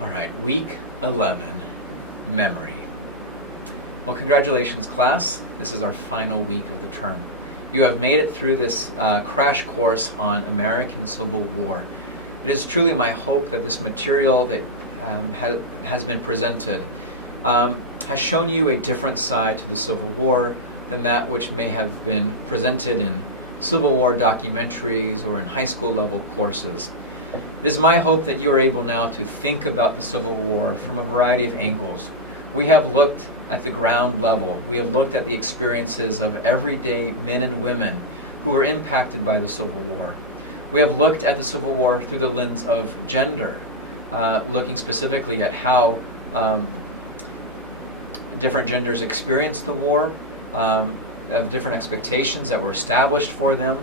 All right, week 11, memory. Well, congratulations, class. This is our final week of the term. You have made it through this crash course on American Civil War. It is truly my hope that this material that has been presented has shown you a different side to the Civil War than that which may have been presented in Civil War documentaries or in high school level courses. It is my hope that you are able now to think about the Civil War from a variety of angles. We have looked at the ground level. We have looked at the experiences of everyday men and women who were impacted by the Civil War. We have looked at the Civil War through the lens of gender, looking specifically at how different genders experienced the war, different expectations that were established for them.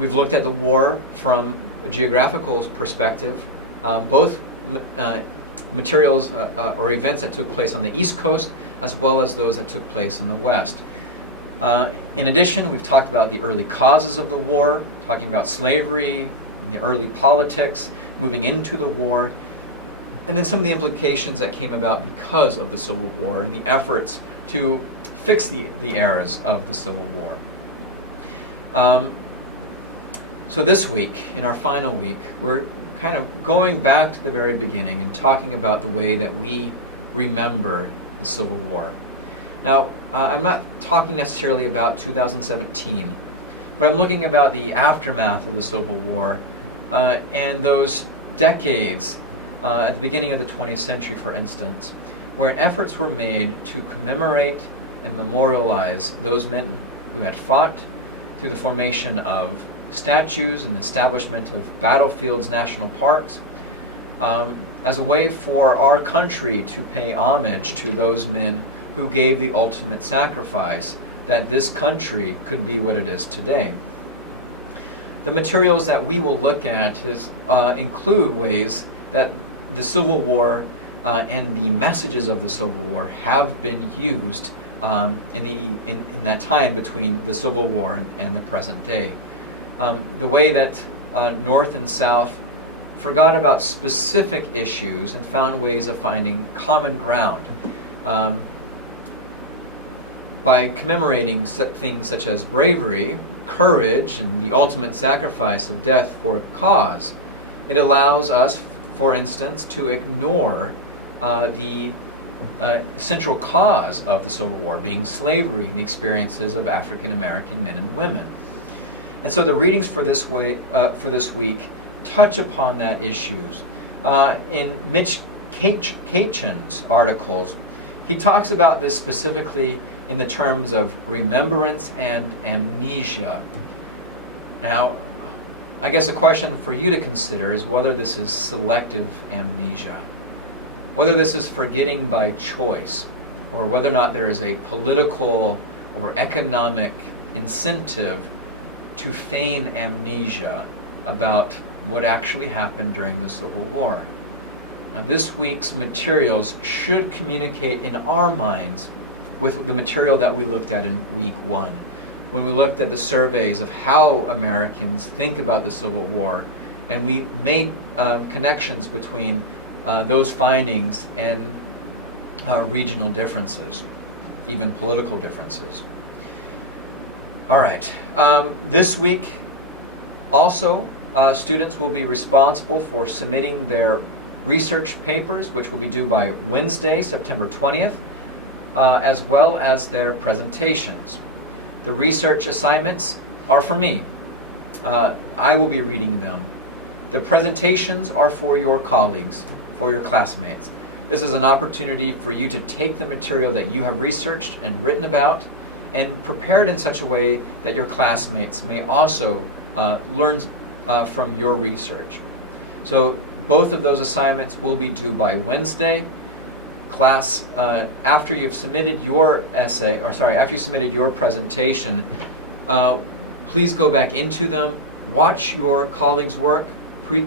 We've looked at the war from a geographical perspective, both materials or events that took place on the East Coast as well as those that took place in the West. In addition, we've talked about the early causes of the war, talking about slavery, the early politics, moving into the war, and then some of the implications that came about because of the Civil War and the efforts to fix the errors of the Civil War. So this week, in our final week, we're kind of going back to the very beginning and talking about the way that we remember the Civil War. Now, I'm not talking necessarily about 2017, but I'm looking about the aftermath of the Civil War and those decades at the beginning of the 20th century, for instance, where efforts were made to commemorate and memorialize those men who had fought through the formation of statues and establishment of battlefields, national parks, as a way for our country to pay homage to those men who gave the ultimate sacrifice that this country could be what it is today. The materials that we will look at include ways that the Civil War and the messages of the Civil War have been used in that time between the Civil War and the present day. The way that North and South forgot about specific issues and found ways of finding common ground by commemorating things such as bravery, courage, and the ultimate sacrifice of death for the cause. It allows us, for instance, to ignore the central cause of the Civil War, being slavery and the experiences of African American men and women. And so the readings for this week touch upon that issues. In Mitch Kachen's articles, he talks about this specifically in the terms of remembrance and amnesia. Now, I guess a question for you to consider is whether this is selective amnesia, whether this is forgetting by choice, or whether or not there is a political or economic incentive to feign amnesia about what actually happened during the Civil War. Now, this week's materials should communicate in our minds with the material that we looked at in week 1, when we looked at the surveys of how Americans think about the Civil War, and we made connections between those findings and regional differences, even political differences. All right. This week, also, students will be responsible for submitting their research papers, which will be due by Wednesday, September 20th, as well as their presentations. The research assignments are for me. I will be reading them. The presentations are for your colleagues, for your classmates. This is an opportunity for you to take the material that you have researched and written about and prepare it in such a way that your classmates may also learn from your research. So both of those assignments will be due by Wednesday. Class, after you've submitted your essay, after you submitted your presentation, please go back into them, watch your colleagues' work,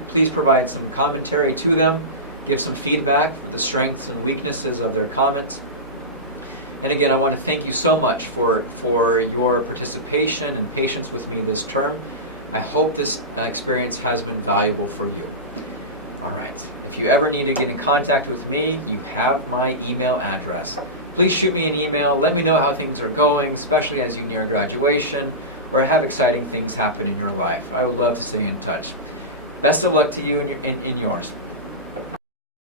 please provide some commentary to them, give some feedback for the strengths and weaknesses of their comments. And again, I want to thank you so much for your participation and patience with me this term. I hope this experience has been valuable for you. All right. If you ever need to get in contact with me, you have my email address. Please shoot me an email. Let me know how things are going, especially as you near graduation or have exciting things happen in your life. I would love to stay in touch. Best of luck to you in yours.